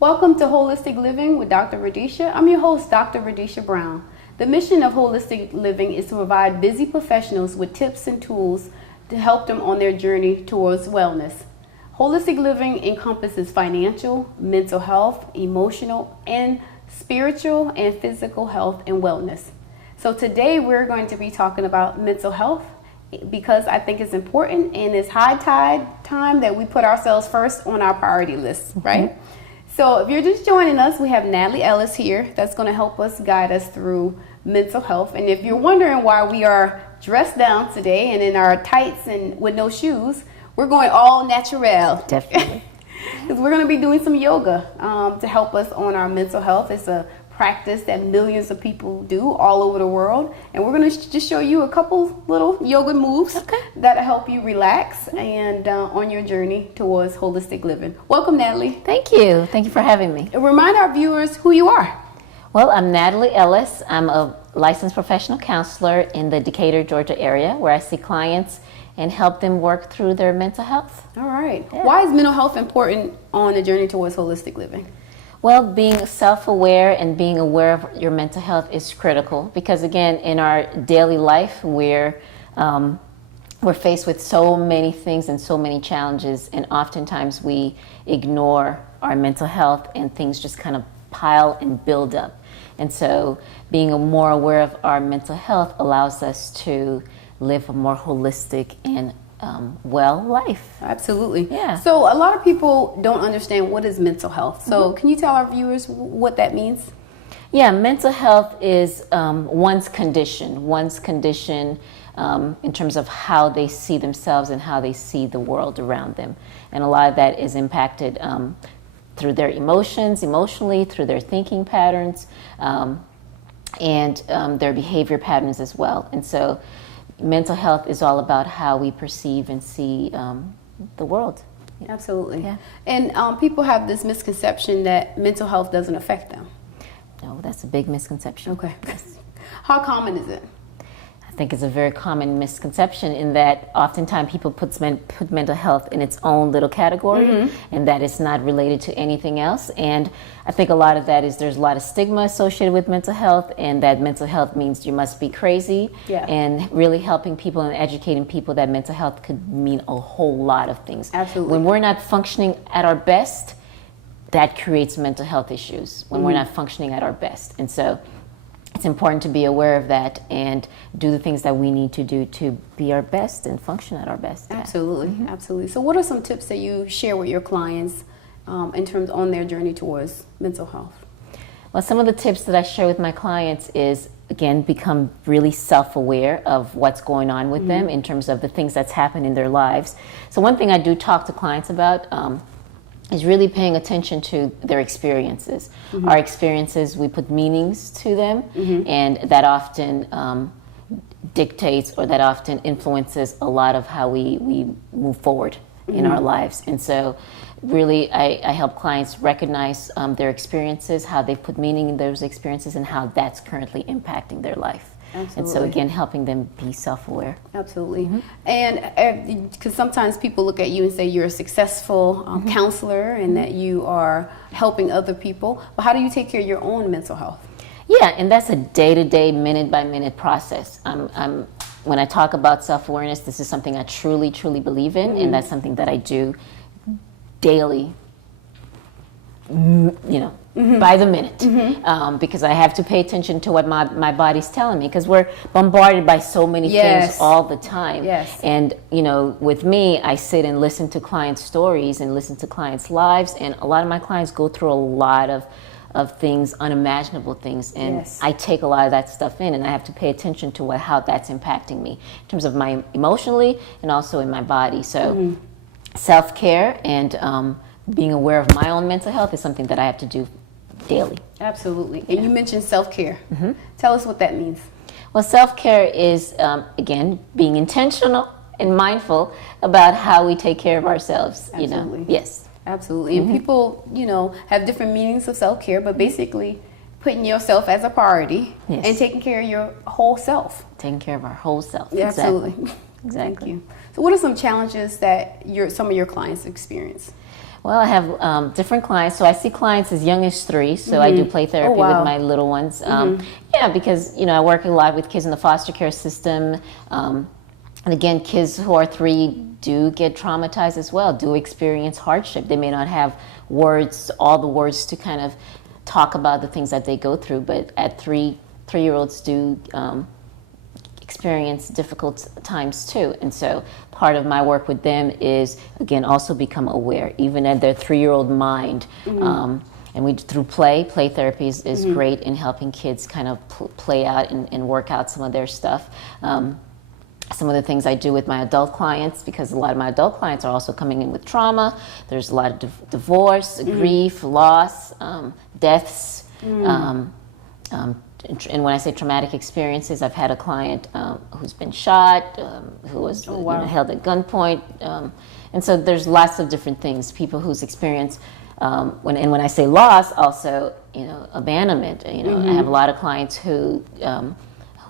Welcome to Holistic Living with Dr. Radisha. I'm your host, Dr. Radisha Brown. The mission of Holistic Living is to provide busy professionals with tips and tools to help them on their journey towards wellness. Holistic living encompasses financial, mental health, emotional, and spiritual and physical health and wellness. So today we're going to be talking about mental health because I think it's important and it's high time that we put ourselves first on our priority list, right? So if you're just joining us, we have Nathalie Ellis here that's going to help us guide us through mental health. And if you're wondering why we are dressed down today and in our tights and with no shoes, we're going all natural. Definitely. Because we're going to be doing some yoga to help us on our mental health. It's a practice that millions of people do all over the world. And we're going to just show you a couple little yoga moves that'll help you relax and on your journey towards holistic living. Welcome, Nathalie. Thank you. Thank you for having me. And remind our viewers who you are. Well, I'm Nathalie Ellis. I'm a licensed professional counselor in the Decatur, Georgia area where I see clients and help them work through their mental health. All right. Yeah. Why is mental health important on the journey towards holistic living? Well, being self-aware and being aware of your mental health is critical because, again, in our daily life, we're faced with so many things and so many challenges, and oftentimes we ignore our mental health and things just kind of pile and build up. And so being more aware of our mental health allows us to live a more holistic and well life. Absolutely. Yeah. So a lot of people don't understand what is mental health. So can you tell our viewers what that means? Yeah, mental health is one's condition in terms of how they see themselves and how they see the world around them. And a lot of that is impacted through their emotionally, through their thinking patterns, and their behavior patterns as well. And so mental health is all about how we perceive and see the world. Absolutely. Yeah. And people have this misconception that mental health doesn't affect them. No, that's a big misconception. Okay. Yes. How common is it? I think it's a very common misconception in that oftentimes people put mental health in its own little category and that it's not related to anything else. And I think a lot of that is there's a lot of stigma associated with mental health, and that mental health means you must be crazy. Yeah. And really helping people and educating people that mental health could mean a whole lot of things. Absolutely. When we're not functioning at our best, that creates mental health issues when we're not functioning at our best. And so it's important to be aware of that and do the things that we need to do to be our best and function at our best. Absolutely, absolutely. So what are some tips that you share with your clients in terms on their journey towards mental health? Well, some of the tips that I share with my clients is, again, become really self-aware of what's going on with them in terms of the things that's happened in their lives. So one thing I do talk to clients about is really paying attention to their experiences. Our experiences, we put meanings to them, and that often dictates or that often influences a lot of how we move forward in our lives. And so really I help clients recognize their experiences, how they put meaning in those experiences, and how that's currently impacting their life. Absolutely. And so again, helping them be self-aware. Absolutely. And because sometimes people look at you and say you're a successful counselor and that you are helping other people. But how do you take care of your own mental health? Yeah, and that's a day-to-day, minute-by-minute process. When I talk about self-awareness, this is something I truly, truly believe in, and that's something that I do daily, by the minute, because I have to pay attention to what my body's telling me, because we're bombarded by so many things all the time. Yes. And, with me, I sit and listen to clients' stories and listen to clients' lives, and a lot of my clients go through a lot of things, unimaginable things, and I take a lot of that stuff in, and I have to pay attention to how that's impacting me in terms of my emotionally and also in my body. So self-care and being aware of my own mental health is something that I have to do daily. Absolutely. And you mentioned self-care. Tell us what that means. Well, self-care is, again, being intentional and mindful about how we take care of ourselves. Absolutely. Yes. Absolutely. And people, have different meanings of self-care, but basically putting yourself as a priority and taking care of your whole self. Taking care of our whole self. Yeah, absolutely. Exactly. Thank you. So what are some challenges that some of your clients experience? Well, I have different clients. So I see clients as young as 3. So I do play therapy with my little ones. Yeah, because, I work a lot with kids in the foster care system. And again, kids who are 3 do get traumatized as well, do experience hardship. They may not have all the words to kind of talk about the things that they go through. But at 3-year-olds do experience difficult times too. And so part of my work with them is, again, also become aware, even at their 3-year-old mind. And we, through play therapy is great in helping kids kind of play out and work out some of their stuff. Some of the things I do with my adult clients, because a lot of my adult clients are also coming in with trauma. There's a lot of divorce, grief, loss, deaths, and when I say traumatic experiences, I've had a client who's been shot, who was held at gunpoint, and so there's lots of different things. People who's experienced, when I say loss, also abandonment. I have a lot of clients who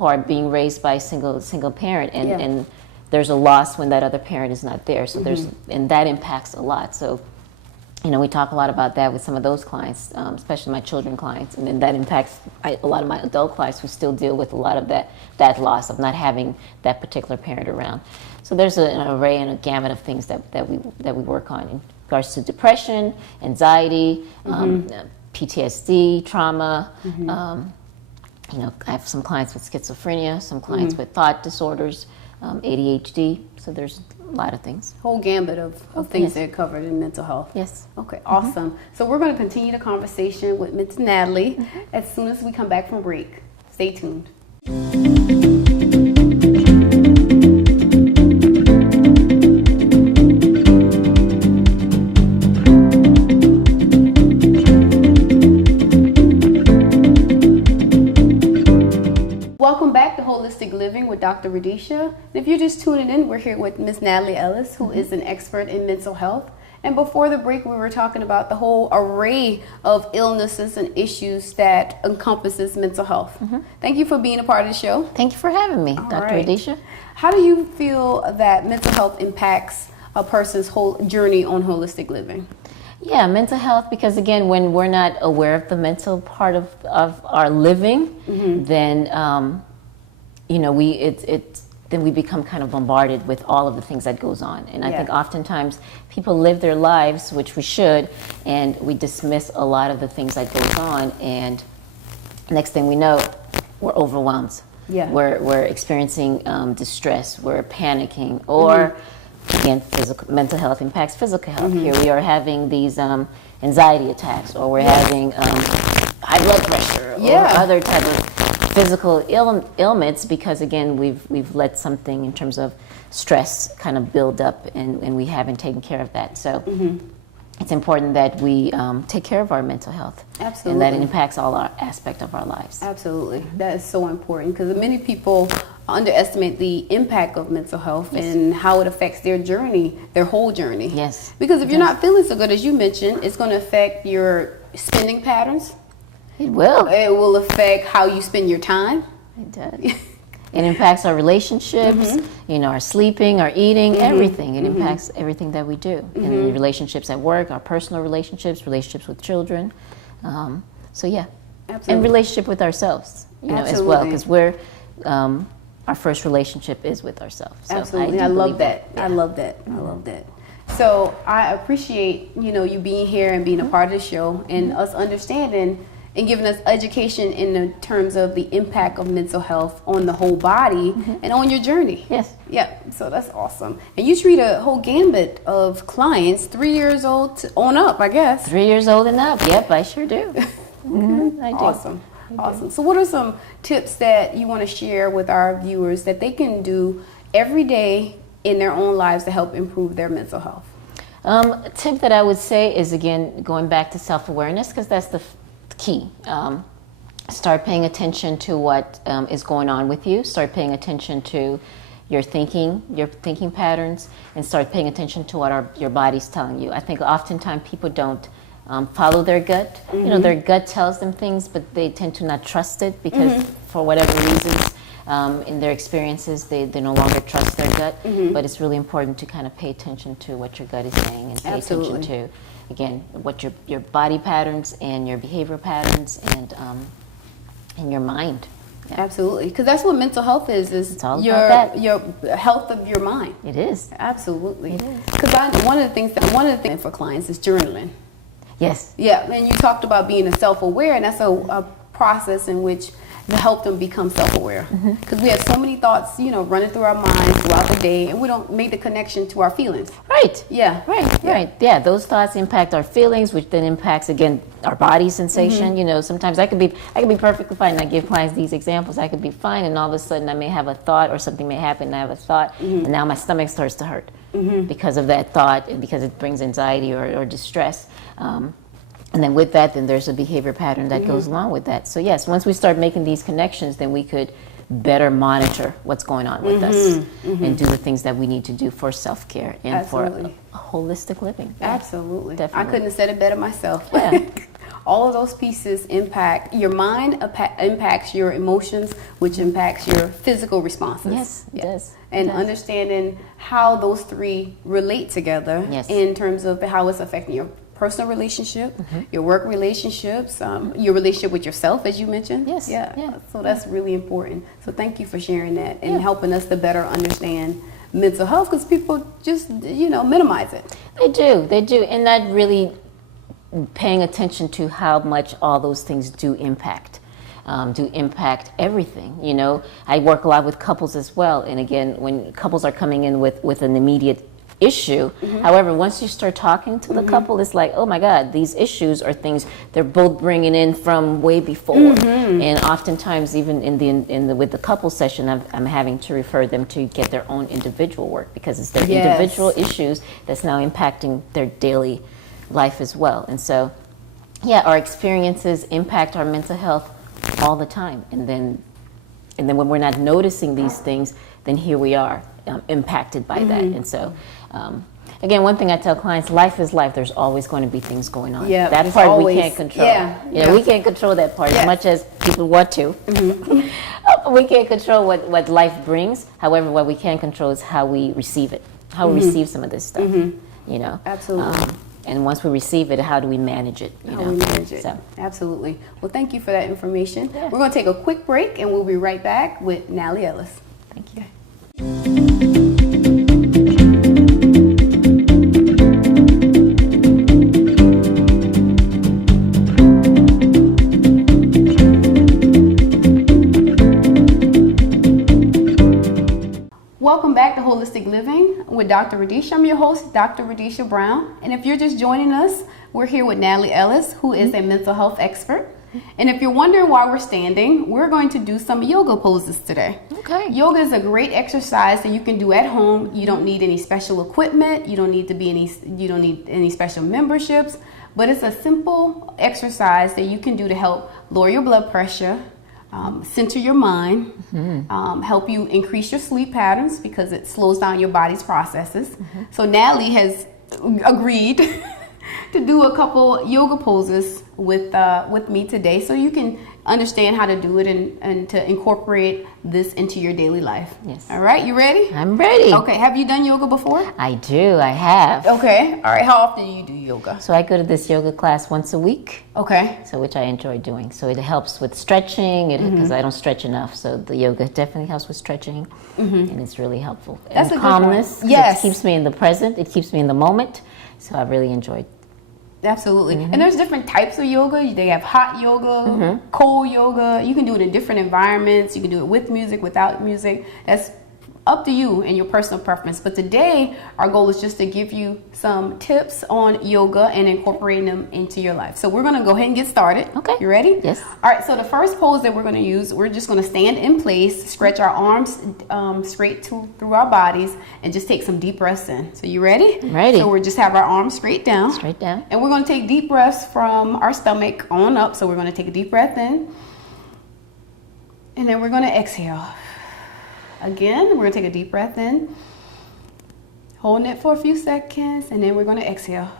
are being raised by a single parent, and there's a loss when that other parent is not there. So and that impacts a lot. So. We talk a lot about that with some of those clients, especially my children clients, and then that impacts a lot of my adult clients who still deal with a lot of that loss of not having that particular parent around. So there's an array and a gamut of things that we work on in regards to depression, anxiety, PTSD, trauma. I have some clients with schizophrenia, some clients with thought disorders, ADHD. So there's a lot of things. Whole gambit of things that are covered in mental health. Yes. Okay, awesome. So we're going to continue the conversation with Ms. Nathalie as soon as we come back from break. Stay tuned. Welcome back to Holistic Living with Dr. Radisha. And if you're just tuning in, we're here with Ms. Nathalie Ellis, who is an expert in mental health. And before the break, we were talking about the whole array of illnesses and issues that encompasses mental health. Thank you for being a part of the show. Thank you for having me, Dr. Radisha. How do you feel that mental health impacts a person's whole journey on holistic living? Yeah, mental health, because again, when we're not aware of the mental part of our living, then then we become kind of bombarded with all of the things that goes on. And I think oftentimes people live their lives, which we should, and we dismiss a lot of the things that goes on, and next thing we know, we're overwhelmed. Yeah. We're experiencing distress, we're panicking, or again, mental health impacts physical health. Here we are having these anxiety attacks, or we're having high blood pressure, or other type of physical ailments, because again, we've let something in terms of stress kind of build up, and we haven't taken care of that. So it's important that we take care of our mental health. Absolutely. And that it impacts all our aspect of our lives. Absolutely. That is so important, because many people underestimate the impact of mental health and how it affects their journey, their whole journey. Yes. Because if you're not feeling so good, as you mentioned, it's going to affect your spending patterns. It will. It will affect how you spend your time. It does. It impacts our relationships, our sleeping, our eating, everything. It impacts everything that we do. And the relationships at work, our personal relationships with children. So yeah. Absolutely. And relationship with ourselves, as well, because we're, our first relationship is with ourselves. So Absolutely. I love that. Yeah. I love that. I love that. So I appreciate, you being here and being a part of the show, and us understanding and giving us education in the terms of the impact of mental health on the whole body and on your journey. Yes. Yeah, so that's awesome. And you treat a whole gambit of clients, 3 years old on up, I guess. 3 years old and up. Yep, I sure do. I do. Awesome. Awesome. So what are some tips that you want to share with our viewers that they can do every day in their own lives to help improve their mental health? A tip that I would say is, again, going back to self-awareness, because that's the key. Start paying attention to what is going on with you. Start paying attention to your thinking patterns, and start paying attention to what your body's telling you. I think oftentimes people don't follow their gut. Their gut tells them things, but they tend to not trust it because for whatever reasons in their experiences, they no longer trust their gut. But it's really important to kind of pay attention to what your gut is saying, and pay attention to again, what your body patterns and your behavior patterns and your mind. Yeah. Absolutely, because that's what mental health is it's all about that. Your health of your mind. It is. Absolutely. It is. Because one of the things for clients is journaling. Yes. Yeah, and you talked about being self-aware, and that's a process in which to help them become self-aware. Because we have so many thoughts, running through our minds throughout the day, and we don't make the connection to our feelings. Right. Yeah. Right. Yeah, those thoughts impact our feelings, which then impacts, again, our body sensation. Sometimes I could be perfectly fine. And I give clients these examples. I could be fine, and all of a sudden I may have a thought, or something may happen, and I have a thought, and now my stomach starts to hurt because of that thought, and because it brings anxiety or distress. And then with that, then there's a behavior pattern that goes along with that. So yes, once we start making these connections, then we could better monitor what's going on with us and do the things that we need to do for self-care and for a holistic living. Yeah. Absolutely. Definitely. I couldn't have said it better myself. Yeah. All of those pieces impact your mind, impacts your emotions, which impacts your physical responses. Yes, it does. And understanding how those three relate together in terms of how it's affecting your personal relationship, your work relationships, your relationship with yourself, as you mentioned. Yes. Yeah. So that's really important. So thank you for sharing that and helping us to better understand mental health, because people just, minimize it. They do. And not really paying attention to how much all those things do impact everything. I work a lot with couples as well. And again, when couples are coming in with an immediate issue. However, once you start talking to the couple, it's like, oh my God, these issues are things they're both bringing in from way before. And oftentimes, even with the couple session, I'm having to refer them to get their own individual work, because it's their individual issues that's now impacting their daily life as well. And so, our experiences impact our mental health all the time. And then when we're not noticing these things, then here we are impacted by that. And so, again, one thing I tell clients, life is life. There's always going to be things going on. Yeah, that part we can't control. We can't control that part as much as people want to. We can't control what life brings. However, what we can control is how we receive it, how we receive some of this stuff. Absolutely. And once we receive it, how do we manage it? We manage it. So. Absolutely. Well, thank you for that information. We're going to take a quick break, and we'll be right back with Nathalie Ellis. Thank you. Welcome back to Holistic Living with Dr. Radisha. I'm your host, Dr. Radisha Brown. And if you're just joining us, we're here with Nathalie Ellis, who is a mental health expert. And if you're wondering why we're standing, we're going to do some yoga poses today. Okay. Yoga is a great exercise that you can do at home. You don't need any special equipment. You don't need any special memberships. But it's a simple exercise that you can do to help lower your blood pressure, center your mind, help you increase your sleep patterns because it slows down your body's processes. So Nathalie has agreed to do a couple yoga poses with me today, so you can understand how to do it and to incorporate this into your daily life. Yes. All right, you ready? I'm ready. Okay, have you done yoga before? I do, I have. Okay, all right, how often do you do yoga? So I go to this yoga class once a week. Okay. So which I enjoy doing. So it helps with stretching, because I don't stretch enough. So the yoga definitely helps with stretching, and it's really helpful. That's and a calmness. Good one. Yes. It keeps me in the present. It keeps me in the moment. So I really enjoyed. Absolutely. And there's different types of yoga. They have hot yoga, cold yoga. You can do it in different environments. You can do it with music, without music. That's up to you and your personal preference. But today, our goal is just to give you some tips on yoga and incorporating them into your life. So we're going to go ahead and get started. Okay. You ready? Yes. All right. So the first pose that we're going to use, we're just going to stand in place, stretch our arms straight through our bodies, and just take some deep breaths in. So you ready? I'm ready. So we'll just have our arms straight down. Straight down. And we're going to take deep breaths from our stomach on up. So we're going to take a deep breath in. And then we're going to exhale. Again, we're going to take a deep breath in, holding it for a few seconds, and then we're going to exhale.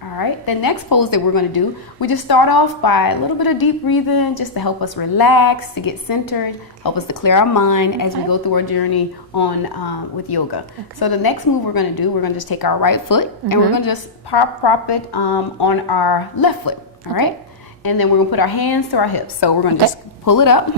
All right, the next pose that we're going to do, we just start off by a little bit of deep breathing just to help us relax, to get centered, help us to clear our mind as we go through our journey on with yoga. So the next move we're going to do, we're going to just take our right foot and we're going to just prop it on our left foot, all right? And then we're going to put our hands to our hips. So we're going to just pull it up.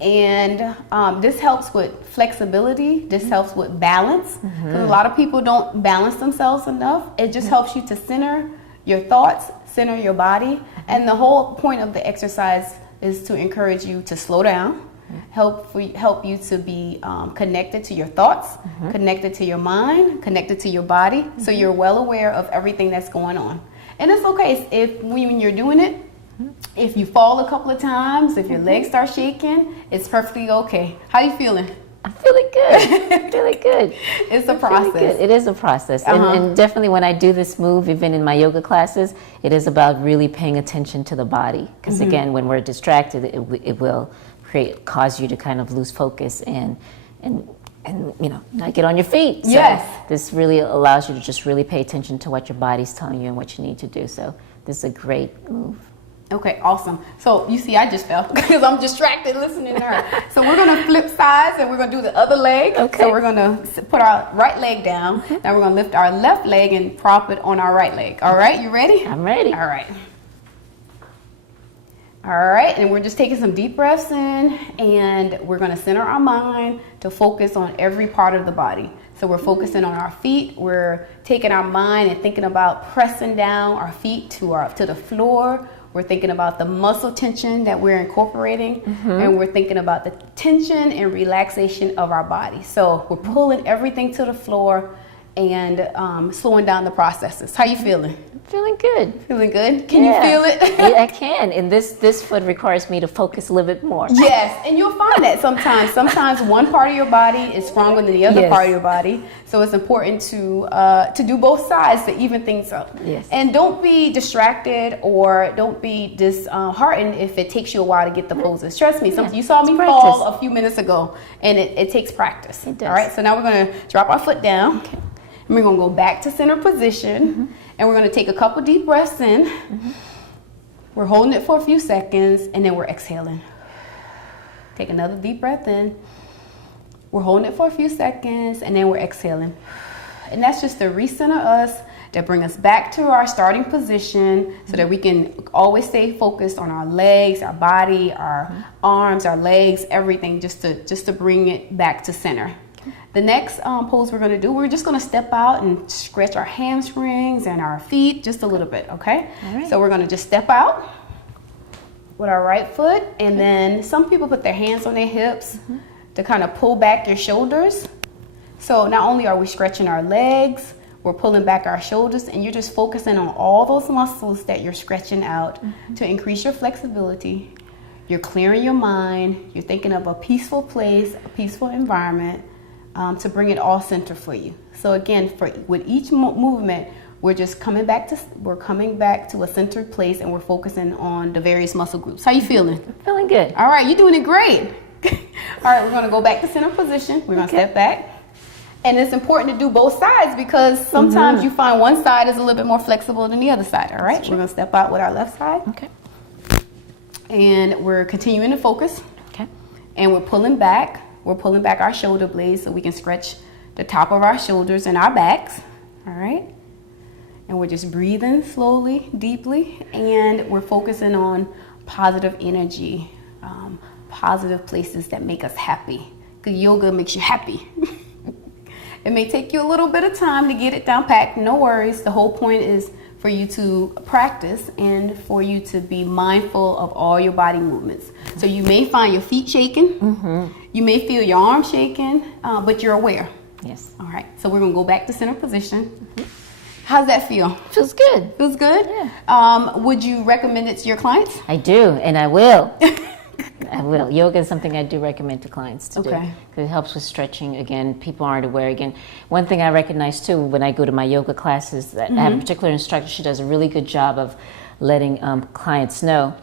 And this helps with flexibility. This helps with balance. Because a lot of people don't balance themselves enough. It just helps you to center your thoughts, center your body. And the whole point of the exercise is to encourage you to slow down, help you to be connected to your thoughts, connected to your mind, connected to your body. So you're well aware of everything that's going on. And it's okay if when you're doing it, if you fall a couple of times, if your legs start shaking, it's perfectly okay. How are you feeling? I'm feeling good. I'm feeling good. It's a process. It is a process. And definitely when I do this move, even in my yoga classes, it is about really paying attention to the body. Because again, when we're distracted, it will cause you to kind of lose focus and not get on your feet. So this really allows you to just really pay attention to what your body's telling you and what you need to do. So this is a great move. Okay, awesome. So you see, I just fell because I'm distracted listening to her. So we're going to flip sides and we're going to do the other leg. Okay. So we're going to put our right leg down. Now we're going to lift our left leg and prop it on our right leg. All right, you ready? I'm ready. All right. All right, and we're just taking some deep breaths in and we're going to center our mind to focus on every part of the body. So we're focusing on our feet. We're taking our mind and thinking about pressing down our feet to the floor. We're thinking about the muscle tension that we're incorporating, and we're thinking about the tension and relaxation of our body. So we're pulling everything to the floor and slowing down the processes. How you feeling? Feeling good. Feeling good? Can you feel it? I can. And this foot requires me to focus a little bit more. Yes, and you'll find that sometimes. Sometimes one part of your body is stronger than the other part of your body. So it's important to do both sides to even things up. Yes. And don't be distracted or don't be disheartened if it takes you a while to get the poses. Trust me, you saw me fall a few minutes ago, and it takes practice. It does. All right, so now we're going to drop our foot down. Okay. And we're going to go back to center position, and we're going to take a couple deep breaths in. We're holding it for a few seconds, and then we're exhaling. Take another deep breath in. We're holding it for a few seconds, and then we're exhaling. And that's just to recenter us, to bring us back to our starting position so that we can always stay focused on our legs, our body, our arms, our legs, everything, just to bring it back to center. The next pose we're going to do, we're just going to step out and stretch our hamstrings and our feet just a little bit, okay? All right. So we're going to just step out with our right foot, and then some people put their hands on their hips to kind of pull back your shoulders. So not only are we stretching our legs, we're pulling back our shoulders, and you're just focusing on all those muscles that you're stretching out to increase your flexibility. You're clearing your mind. You're thinking of a peaceful place, a peaceful environment. To bring it all center for you. So again, with each movement, we're just coming back to a centered place, and we're focusing on the various muscle groups. How you feeling? Feeling good. All right, you're doing it great. All right, we're going to go back to center position. We're going to step back. And it's important to do both sides because sometimes you find one side is a little bit more flexible than the other side. All right, we're going to step out with our left side. Okay. And we're continuing to focus. Okay. And we're pulling back. We're pulling back our shoulder blades so we can stretch the top of our shoulders and our backs, all right? And we're just breathing slowly, deeply, and we're focusing on positive energy, positive places that make us happy, because yoga makes you happy. It may take you a little bit of time to get it down packed, no worries. The whole point is for you to practice and for you to be mindful of all your body movements. So you may find your feet shaking, you may feel your arms shaking, but you're aware. Yes. All right, so we're gonna go back to center position. How's that feel? Feels good. Feels good? Yeah. Would you recommend it to your clients? I do, and I will. I will. Yoga is something I do recommend to clients to do because it helps with stretching. Again, people aren't aware. Again, one thing I recognize too when I go to my yoga classes that I have a particular instructor. She does a really good job of letting clients know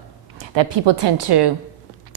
that people tend to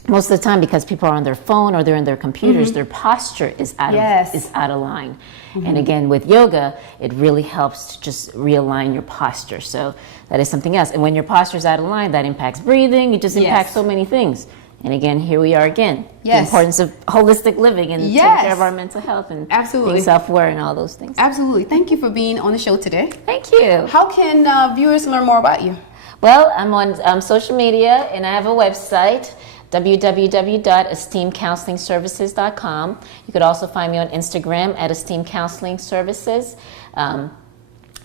most of the time, because people are on their phone or they're in their computers, their posture is out of line. And again, with yoga, it really helps to just realign your posture. So that is something else. And when your posture is out of line, that impacts breathing. It just impacts so many things. And again, here we are again. The importance of holistic living and taking care of our mental health and being self-aware and all those things. Absolutely. Thank you for being on the show today. Thank you. How can viewers learn more about you? Well, I'm on social media, and I have a website, www.esteemedcounselingservices.com. You could also find me on Instagram at Esteemed Counseling Services.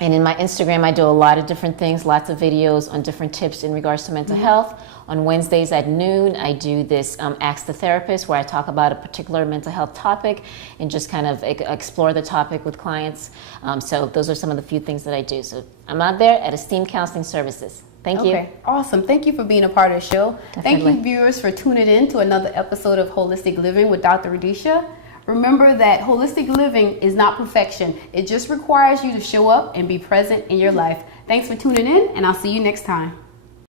And in my Instagram, I do a lot of different things, lots of videos on different tips in regards to mental health. On Wednesdays at noon, I do this Ask the Therapist, where I talk about a particular mental health topic and just kind of explore the topic with clients. So those are some of the few things that I do. So I'm out there at Esteemed Counseling Services. Thank you. Awesome. Thank you for being a part of the show. Definitely. Thank you, viewers, for tuning in to another episode of Holistic Living with Dr. Radisha. Remember that holistic living is not perfection. It just requires you to show up and be present in your life. Thanks for tuning in, and I'll see you next time.